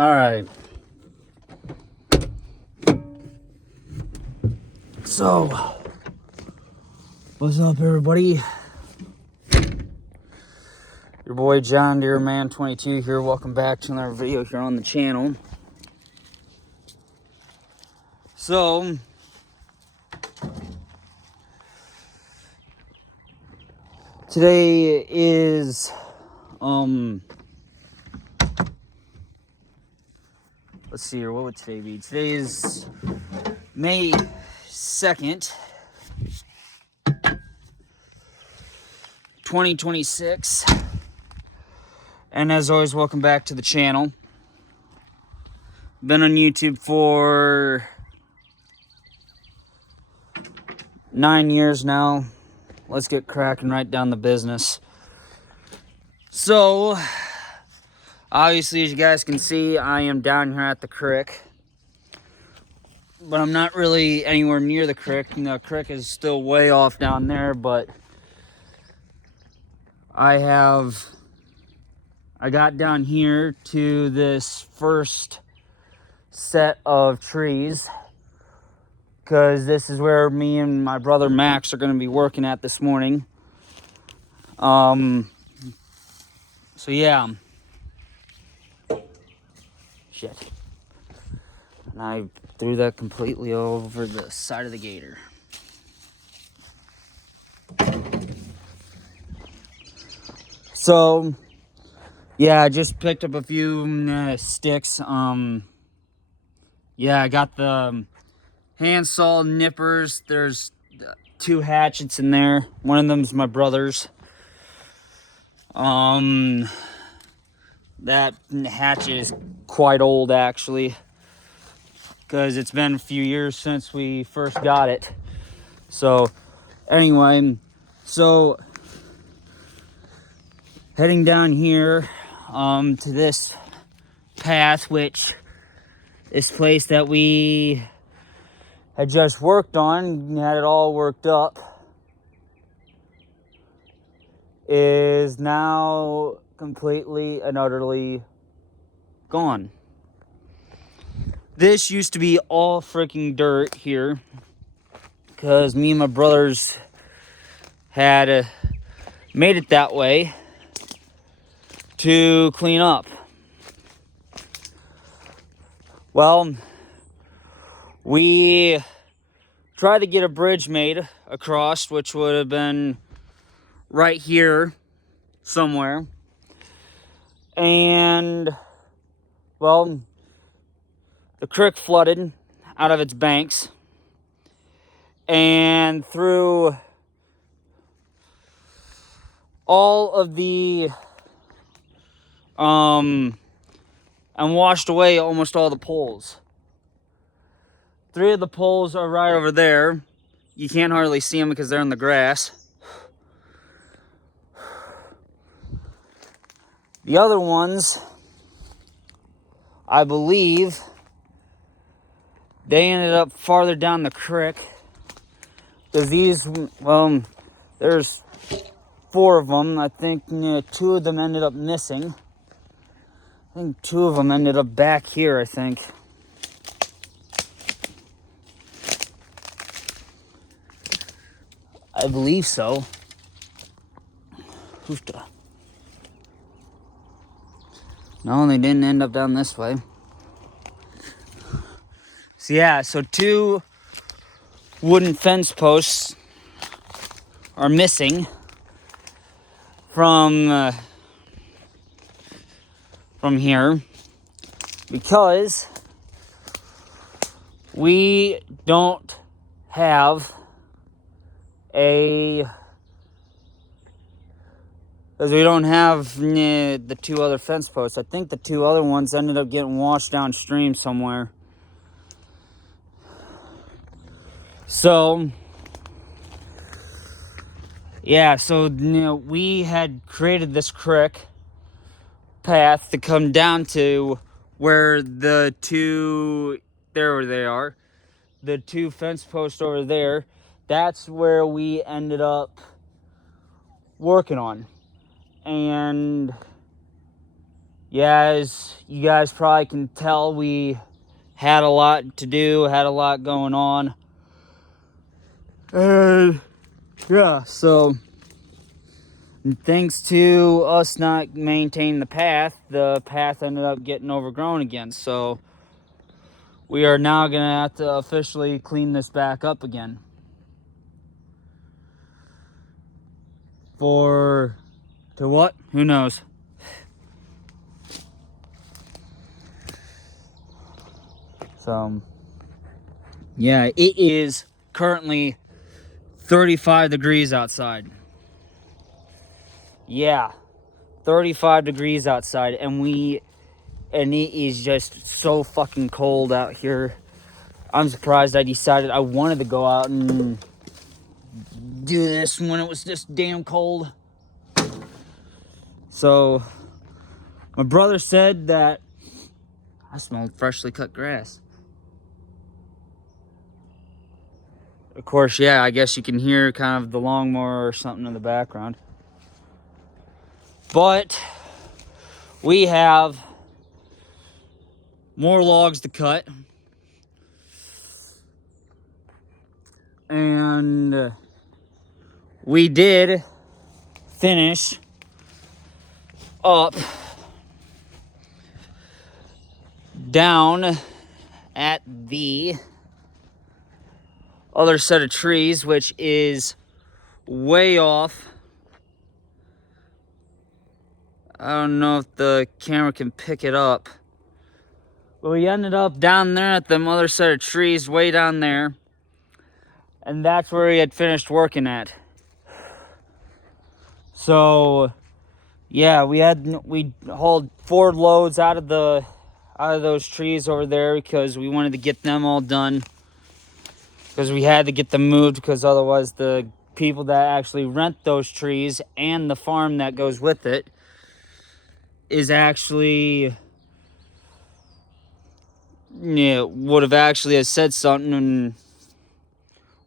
All right. So, what's up, everybody? Your boy John Deere Man 22 here. Welcome back to another video here on the channel. So, today is let's see here, what would today be? Today is May 2nd, 2026. And as always, welcome back to the channel. Been on YouTube for 9 years now. Let's get cracking right down the business. So, obviously, as you guys can see, I am down here at the creek. But I'm not really anywhere near the creek. You know, the creek is still way off down there, but I got down here to this first set of trees because this is where me and my brother Max are going to be working at this morning. So yeah. Shit. And I threw that completely over the side of the gator. So, yeah, I just picked up a few sticks. Yeah, I got the handsaw nippers. There's 2 hatchets in there. One of them's my brother's. That hatchet is quite old, actually, because it's been a few years since we first got it. So, anyway, so heading down here to this path, which this place that we had just worked on, had it all worked up, is now completely and utterly gone. This used to be all freaking dirt here because me and my brothers had made it that way to clean up. Well, we tried to get a bridge made across, which would have been right here somewhere. And, well, the creek flooded out of its banks. And through all of the, and washed away almost all the poles. 3 of the poles are right over there. You can't hardly see them because they're in the grass. The other ones, I believe, they ended up farther down the creek. Because these, well, there's 4 of them. I think 2 of them ended up missing. I think 2 of them ended up back here, I think. I believe so. Hoofda. No, they didn't end up down this way. So yeah, so 2 wooden fence posts are missing from here because we don't have the 2 other fence posts. I think the 2 other ones ended up getting washed downstream somewhere. So, yeah, so we had created this creek path to come down to where the 2, there they are, the 2 fence posts over there. That's where we ended up working on. And Yeah, as you guys probably can tell, we had a lot to do, had a lot going on. And yeah, so thanks to us not maintaining the path ended up getting overgrown again. So we are now going to have to officially clean this back up again. To what? Who knows? So, yeah, it is currently 35 degrees outside. Yeah, 35 degrees outside, and it is just so fucking cold out here. I'm surprised I decided I wanted to go out and do this when it was just damn cold. So, my brother said that I smelled freshly cut grass. Of course, yeah, I guess you can hear kind of the lawnmower or something in the background. But we have more logs to cut. And we did finish up down at the other set of trees, which is way off. I don't know if the camera can pick it up, but we ended up down there at the other set of trees, way down there, and that's where we had finished working at. So yeah, we hauled 4 loads out of those trees over there because we wanted to get them all done, because we had to get them moved, because otherwise the people that actually rent those trees and the farm that goes with it is actually, yeah, would have actually said something, and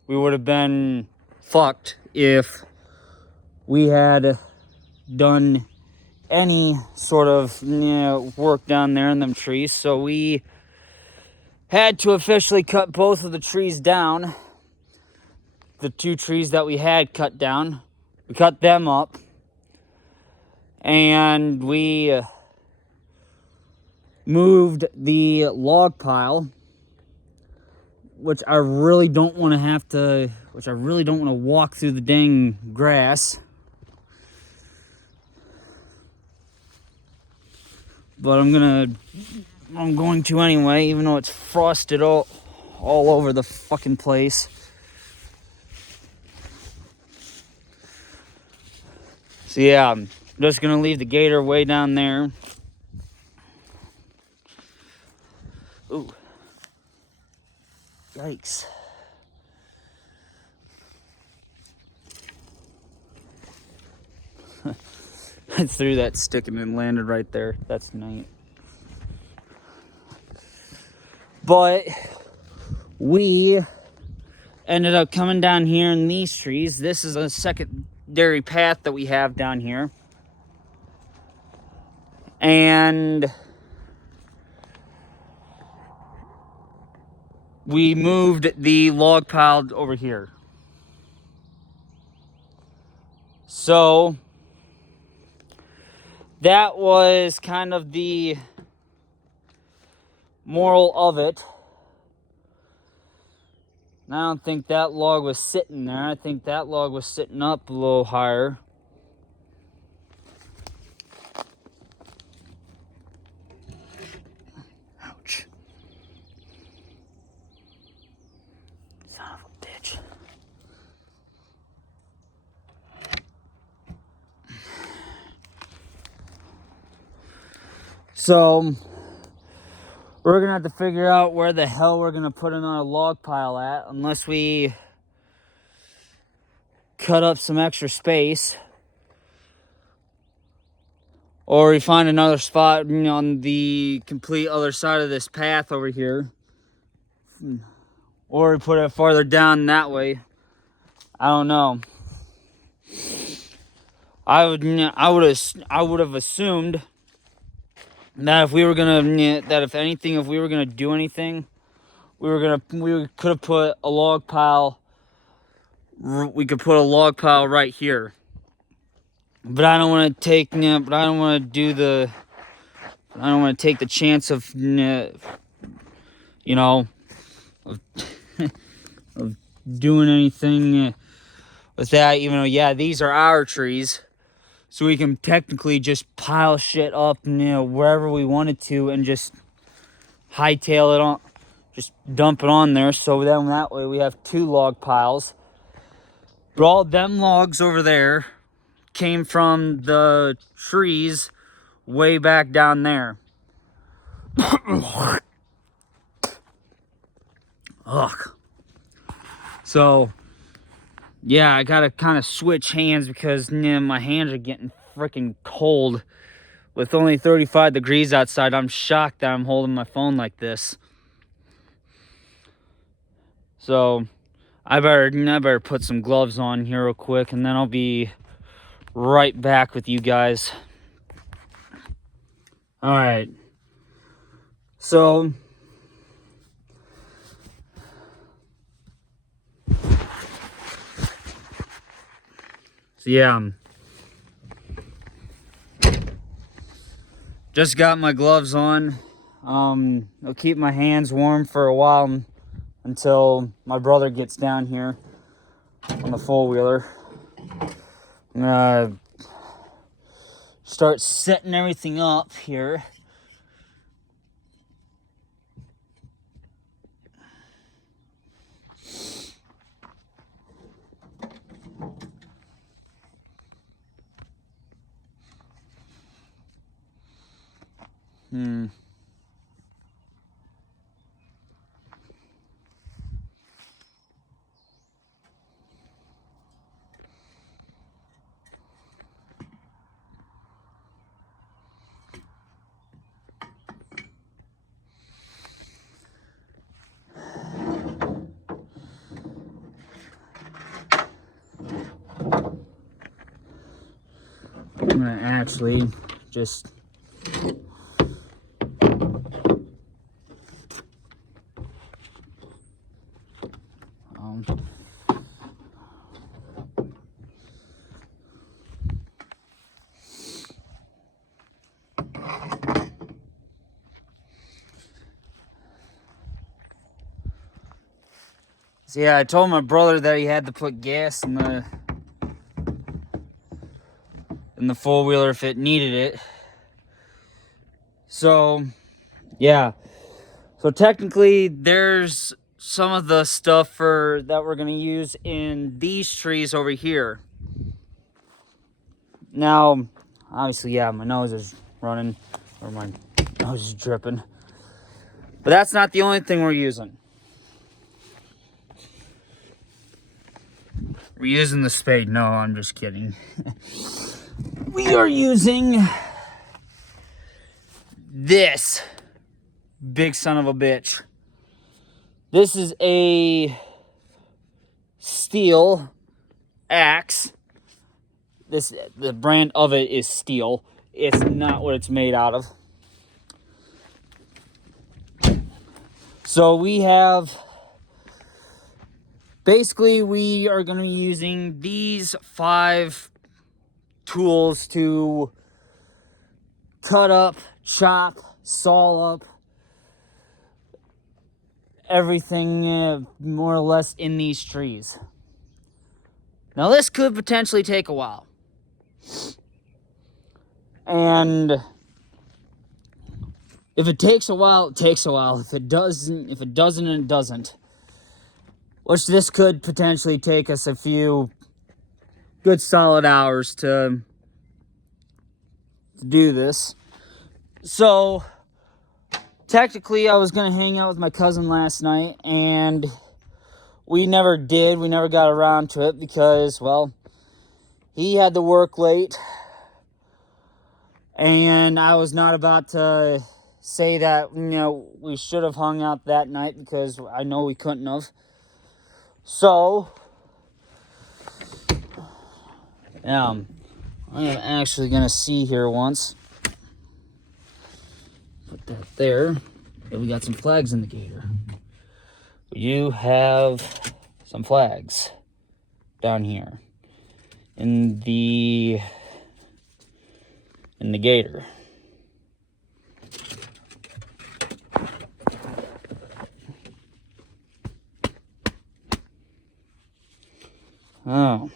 we would have been fucked if we had done any sort of work down there in them trees. So we had to officially cut both of the trees down. The 2 trees that we had cut down, we cut them up, and we moved the log pile, which I really don't want to walk through the dang grass. But I'm going to anyway, even though it's frosted all over the fucking place. So yeah, I'm just gonna leave the gator way down there. Ooh. Yikes. I threw that stick and it landed right there. That's neat. But we ended up coming down here in these trees. This is a secondary path that we have down here. And we moved the log pile over here. So that was kind of the moral of it. And I don't think that log was sitting there. I think that log was sitting up a little higher. Ouch. Son of a bitch. So we're gonna have to figure out where the hell we're gonna put another log pile at, unless we cut up some extra space, or we find another spot on the complete other side of this path over here, or we put it farther down that way. I don't know. I would have assumed that if we were gonna, that if anything, if we were gonna do anything, we could have put a log pile. We could put a log pile right here. But I don't want to take, but I don't want to do the, I don't want to take the chance of, you know, of, of doing anything with that, even though, yeah, these are our trees. So we can technically just pile shit up, wherever we wanted to and just hightail it on, just dump it on there. So then that way we have 2 log piles. But all them logs over there came from the trees way back down there. Ugh. So, yeah, I gotta kind of switch hands because my hands are getting freaking cold. With only 35 degrees outside, I'm shocked that I'm holding my phone like this. So, I better put some gloves on here real quick, and then I'll be right back with you guys. Alright. So, yeah. Just got my gloves on. I'll keep my hands warm for a while until my brother gets down here on the four-wheeler. I'm gonna start setting everything up here. I'm gonna actually just so yeah, I told my brother that he had to put gas in the four-wheeler if it needed it. So, yeah. So technically, there's some of the stuff that we're gonna use in these trees over here. Now, obviously, yeah, my nose is running, or my nose is dripping. But that's not the only thing we're using. We're using the spade. No, I'm just kidding. We are using this big son of a bitch. This is a Stihl axe. The brand of it is Stihl. It's not what it's made out of. So we have, basically we are going to be using these 5 tools to cut up, chop, saw up everything more or less in these trees. Now this could potentially take a while. And if it takes a while, it takes a while. If it doesn't, it doesn't. Which this could potentially take us a few good solid hours to do this. So, technically, I was going to hang out with my cousin last night, and we never did. We never got around to it because, well, he had to work late, and I was not about to say that, we should have hung out that night because I know we couldn't have. So, I'm actually going to see here once. that there. And we got some flags in the gator. You have some flags down here in the gator. Oh.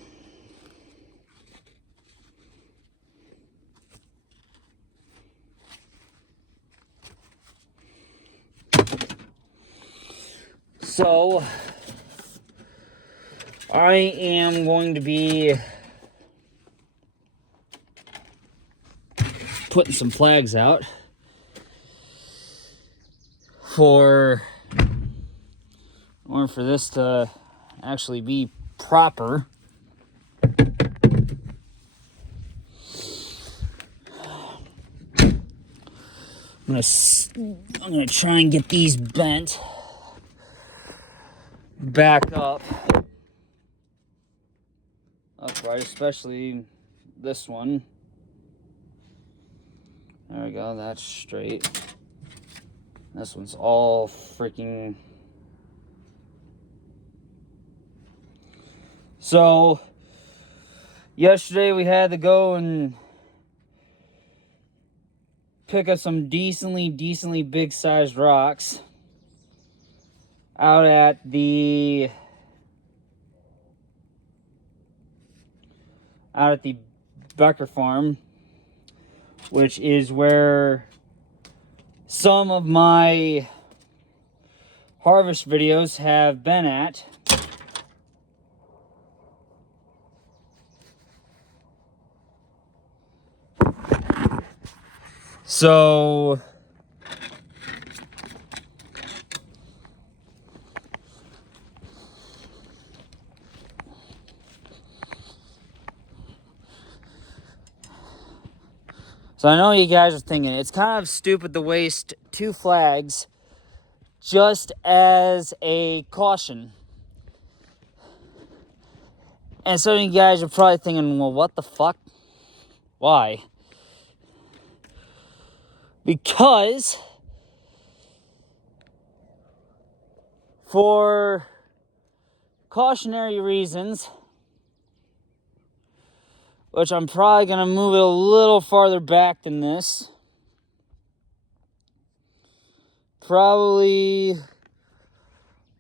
So, I am going to be putting some flags out for this to actually be proper. I'm gonna try and get these bent back up upright, especially this one. There we go, that's straight. This one's all freaking... So, yesterday we had to go and pick up some decently big sized rocks out at the Becker farm, which is where some of my harvest videos have been at. So I know you guys are thinking it's kind of stupid to waste 2 flags just as a caution. And some of you guys are probably thinking, well, what the fuck? Why? Because for cautionary reasons, which I'm probably going to move it a little farther back than this. Probably,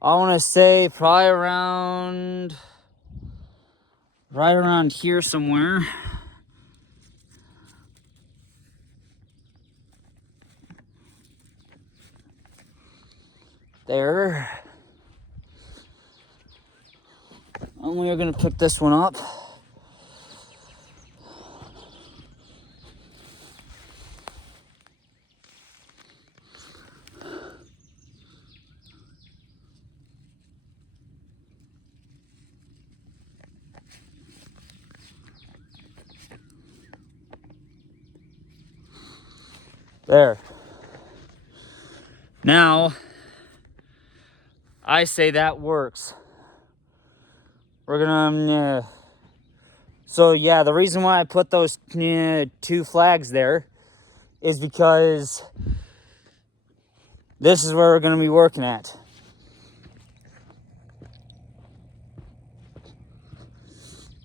I want to say probably right around here somewhere. There. And we are going to pick this one up. There. Now, I say that works. We're gonna, so yeah, the reason why I put those 2 flags there is because this is where we're gonna be working at.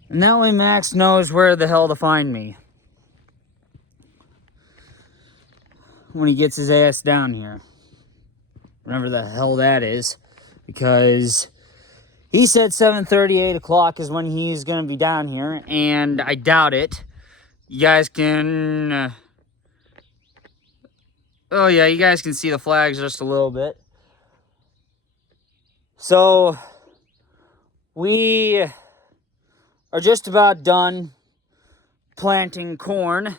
And that way Max knows where the hell to find me when he gets his ass down here. Whenever the hell that is. Because he said 7:30, 8 o'clock is when he's going to be down here. And I doubt it. You guys can... oh yeah, you guys can see the flags just a little bit. So, we are just about done planting corn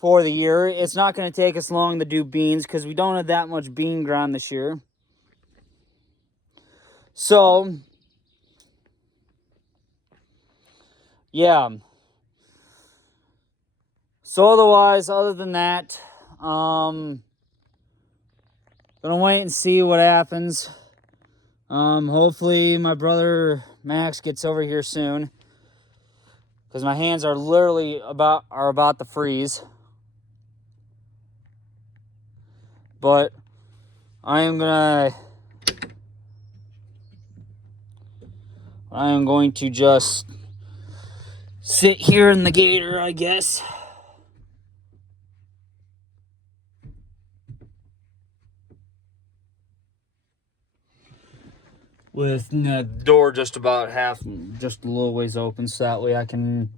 for the year. It's not going to take us long to do beans because we don't have that much bean ground this year. So, yeah. So otherwise, other than that, gonna wait and see what happens. Hopefully my brother Max gets over here soon, because my hands are literally about to freeze. But I am going to just sit here in the gator, I guess. With the door just about just a little ways open, so that way I can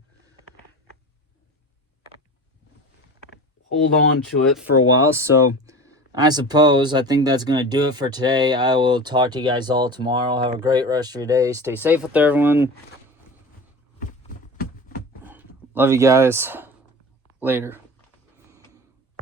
hold on to it for a while. So I think that's going to do it for today. I will talk to you guys all tomorrow. Have a great rest of your day. Stay safe with everyone. Love you guys. Later.